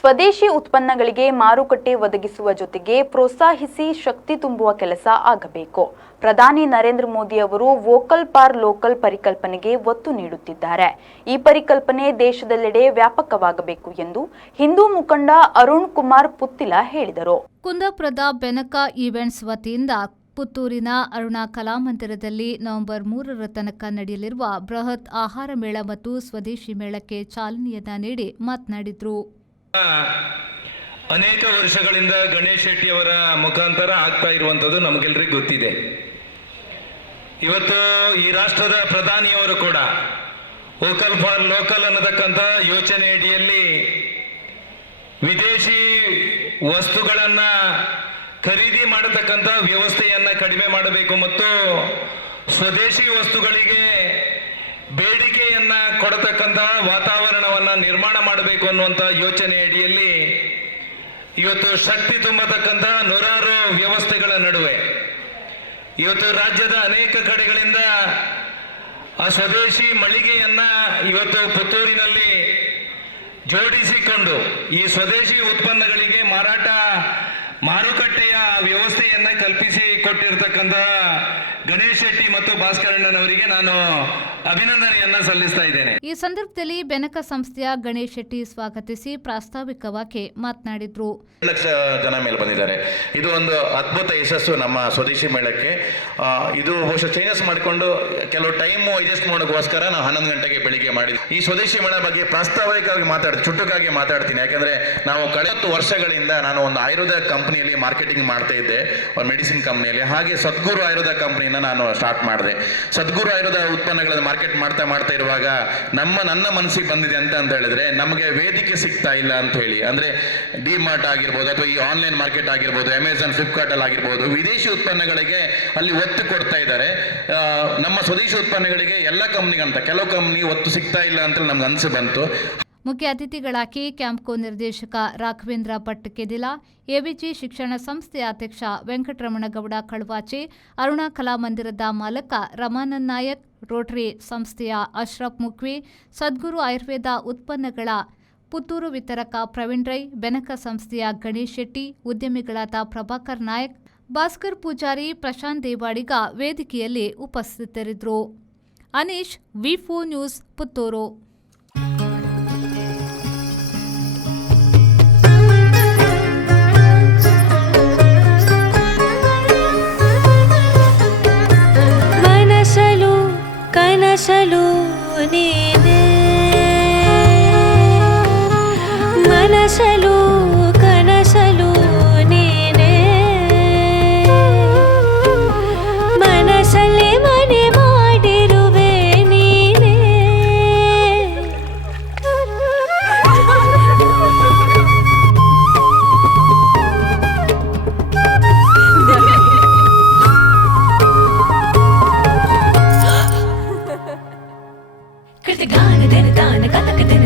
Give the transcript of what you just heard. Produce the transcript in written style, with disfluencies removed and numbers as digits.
ಸ್ವದೇಶಿ ಉತ್ಪನ್ನಗಳಿಗೆ ಮಾರುಕಟ್ಟೆ ಒದಗಿಸುವ ಜೊತೆಗೆ ಪ್ರೋತ್ಸಾಹಿಸಿ ಶಕ್ತಿ ತುಂಬುವ ಕೆಲಸ ಆಗಬೇಕು. ಪ್ರಧಾನಿ ನರೇಂದ್ರ ಮೋದಿ ಅವರು ವೋಕಲ್ ಫಾರ್ ಲೋಕಲ್ ಪರಿಕಲ್ಪನೆಗೆ ಒತ್ತು ನೀಡುತ್ತಿದ್ದಾರೆ. ಈ ಪರಿಕಲ್ಪನೆ ದೇಶದೆಲ್ಲೆಡೆ ವ್ಯಾಪಕವಾಗಬೇಕು ಎಂದು ಹಿಂದೂ ಮುಖಂಡ ಅರುಣ್ ಕುಮಾರ್ ಪುತ್ತಿಲ ಹೇಳಿದರು. ಕುಂದಾಪುರದ ಬೆನಕ ಈವೆಂಟ್ಸ್ ವತಿಯಿಂದ ಪುತ್ತೂರಿನ ಅರುಣ ಕಲಾಮಂದಿರದಲ್ಲಿ ನವೆಂಬರ್ 3ರ ತನಕ ನಡೆಯಲಿರುವ ಬೃಹತ್ ಆಹಾರ ಮೇಳ ಮತ್ತು ಸ್ವದೇಶಿ ಮೇಳಕ್ಕೆ ಚಾಲನೆಯನ್ನ ನೀಡಿ ಮಾತನಾಡಿದರು. ಅನೇಕ ವರ್ಷಗಳಿಂದ ಗಣೇಶ್ ಶೆಟ್ಟಿ ಅವರ ಮುಖಾಂತರ ಆಗ್ತಾ ಇರುವಂಥದ್ದು ನಮಗೆಲ್ಲರಿಗೂ ಗೊತ್ತಿದೆ. ಇವತ್ತು ಈ ರಾಷ್ಟ್ರದ ಪ್ರಧಾನಿಯವರು ಕೂಡ ವೋಕಲ್ ಫಾರ್ ಲೋಕಲ್ ಅನ್ನತಕ್ಕಂಥ ಯೋಚನೆ ಅಡಿಯಲ್ಲಿ ವಿದೇಶಿ ವಸ್ತುಗಳನ್ನು ಖರೀದಿ ಮಾಡತಕ್ಕಂಥ ವ್ಯವಸ್ಥೆಯನ್ನ ಕಡಿಮೆ ಮಾಡಬೇಕು ಮತ್ತು ಸ್ವದೇಶಿ ವಸ್ತುಗಳಿಗೆ ಬೇಡಿಕೆಯನ್ನ ಕೊಡತಕ್ಕಂಥ ವಾತಾವರಣವನ್ನ ನಿರ್ಮಾಣ ಮಾಡಬೇಕು ಅನ್ನುವಂಥ ಯೋಚನೆ ಅಡಿಯಲ್ಲಿ ಇವತ್ತು ಶಕ್ತಿ ತುಂಬತಕ್ಕಂಥ ನೂರಾರು ವ್ಯವಸ್ಥೆಗಳ ನಡುವೆ ಇವತ್ತು ರಾಜ್ಯದ ಅನೇಕ ಕಡೆಗಳಿಂದ ಆ ಸ್ವದೇಶಿ ಮಳಿಗೆಯನ್ನ ಇವತ್ತು ಪುತ್ತೂರಿನಲ್ಲಿ ಜೋಡಿಸಿಕೊಂಡು ಈ ಸ್ವದೇಶಿ ಉತ್ಪನ್ನಗಳಿಗೆ ಮಾರುಕಟ್ಟೆಯ ವ್ಯವಸ್ಥೆಯನ್ನ ಕಲ್ಪಿಸಿ ಕೊಟ್ಟಿರ್ತಕ್ಕಂಥ ಗಣೇಶ್ ಶೆಟ್ಟಿ ಮತ್ತು ಭಾಸ್ಕರಣ್ಣನವರಿಗೆ ನಾನು ಅಭಿನಂದನೆಯನ್ನ ಸಲ್ಲಿಸ್ತಾ ಇದ್ದೇನೆ. ಈ ಸಂದರ್ಭದಲ್ಲಿ ಬೆನಕ ಸಂಸ್ಥೆಯ ಗಣೇಶ್ ಶೆಟ್ಟಿ ಸ್ವಾಗತಿಸಿ ಪ್ರಾಸ್ತಾವಿಕವಾಗಿ ಮಾತನಾಡಿದ್ರು. 1 ಲಕ್ಷ ಜನ ಮೇಲೆ ಬಂದಿದ್ದಾರೆ. ಇದು ಒಂದು ಅದ್ಭುತ ಯಶಸ್ಸು ನಮ್ಮ ಸ್ವದೇಶಿ ಮೇಳಕ್ಕೆ. ಇದು ಬಹುಶಃ ಚೇಂಜಸ್ ಮಾಡಿಕೊಂಡು ಕೆಲವು ಟೈಮ್ ಅಡ್ಜಸ್ಟ್ ಮಾಡೋಕ್ಕೋಸ್ಕರ ನಾವು 11 ಗಂಟೆಗೆ ಬೆಳಿಗ್ಗೆ ಮಾಡಿದ್ವಿ. ಈ ಸ್ವದೇಶಿ ಮೇಳ ಬಗ್ಗೆ ಪ್ರಾಸ್ತಾವಿಕವಾಗಿ ಚುಟುಕಾಗಿ ಮಾತಾಡ್ತೀನಿ. ಯಾಕಂದ್ರೆ ನಾವು ಕಳೆದ 10 ವರ್ಷಗಳಿಂದ ನಾನು ಒಂದು ಆಯುರ್ವೇದ ಕಂಪನಿಯಲ್ಲಿ ಮಾರ್ಕೆಟಿಂಗ್ ಮಾಡ್ತಾ ಇದ್ದೆ, ಒಂದು ಮೆಡಿಸಿನ್ ಕಂಪನಿಯಲ್ಲಿ. ಹಾಗೆ ಸದ್ಗುರು ಆಯುರ್ವೇದ ಕಂಪನಿನ ನಾನು ಸ್ಟಾರ್ಟ್ ಮಾಡಿದೆ. ಸದ್ಗುರು ಆಯುರ್ವೇದ ಉತ್ಪನ್ನಗಳನ್ನು ಮಾರ್ಕೆಟ್ ಮಾಡ್ತಾ ಇರುವಾಗ ನನ್ನ ಮನಸ್ಸಿಗೆ ಬಂದಿದೆ ಅಂತ ಹೇಳಿದ್ರೆ, ನಮಗೆ ವೇದಿಕೆ ಸಿಗ್ತಾ ಇಲ್ಲ ಅಂತ ಹೇಳಿ. ಅಂದ್ರೆ ಡಿ ಮಾರ್ಟ್ ಆಗಿರ್ಬೋದು ಅಥವಾ ಈ ಆನ್ಲೈನ್ ಮಾರ್ಕೆಟ್ ಆಗಿರ್ಬೋದು, ಅಮೆಝಾನ್, ಫ್ಲಿಪ್ಕಾರ್ಟ್ ಅಲ್ಲಿ ಆಗಿರ್ಬೋದು, ವಿದೇಶಿ ಉತ್ಪನ್ನಗಳಿಗೆ ಅಲ್ಲಿ ಒತ್ತು ಕೊಡ್ತಾ ಇದ್ದಾರೆ. ನಮ್ಮ ಸ್ವದೇಶಿ ಉತ್ಪನ್ನಗಳಿಗೆ ಎಲ್ಲ ಕಂಪ್ನಿಗಂತ ಕೆಲವು ಕಂಪ್ನಿ ಒತ್ತು ಸಿಗ್ತಾ ಇಲ್ಲ ಅಂತ ನಮ್ಗೆ ಅನ್ಸಿ ಬಂತು. ಮುಖ್ಯ ಅತಿಥಿಗಳಾಗಿ ಕ್ಯಾಂಪ್ಕೋ ನಿರ್ದೇಶಕ ರಾಘವೇಂದ್ರ ಭಟ್ ಕೆದಿಲ, ಎಬಿಜಿ ಶಿಕ್ಷಣ ಸಂಸ್ಥೆಯ ಅಧ್ಯಕ್ಷ ವೆಂಕಟರಮಣಗೌಡ ಕಳ್ವಾಚಿ, ಅರುಣ ಕಲಾಮಂದಿರದ ಮಾಲಕ ರಮಾನಂದ್ ನಾಯಕ್, ರೋಟರಿ ಸಂಸ್ಥೆಯ ಅಶ್ರಫ್ ಮುಖ್ವಿ, ಸದ್ಗುರು ಆಯುರ್ವೇದ ಉತ್ಪನ್ನಗಳ ಪುತ್ತೂರು ವಿತರಕ ಪ್ರವೀಣ್ ರೈ, ಬೆನಕ ಸಂಸ್ಥೆಯ ಗಣೇಶ್ ಶೆಟ್ಟಿ, ಉದ್ಯಮಿಗಳಾದ ಪ್ರಭಾಕರ್ ನಾಯಕ್, ಭಾಸ್ಕರ್ ಪೂಜಾರಿ, ಪ್ರಶಾಂತ್ ದೇವಾಡಿಗ ವೇದಿಕೆಯಲ್ಲಿ ಉಪಸ್ಥಿತರಿದ್ದರು. ಅನೀಶ್, ವಿ4 ನ್ಯೂಸ್, ಪುತ್ತೂರು. ಕನಸಲು ನೀನೆ ಮನಸಲು ಕನಸಲು ನೀನೆ ಮನಸಲ್ಲಿ ಮನೆ ಮಾಡಿರುವೆ ನೀನೆ ಕೃತಿಗಾನ ದನ ತಾನ ಕಥಕ ದನ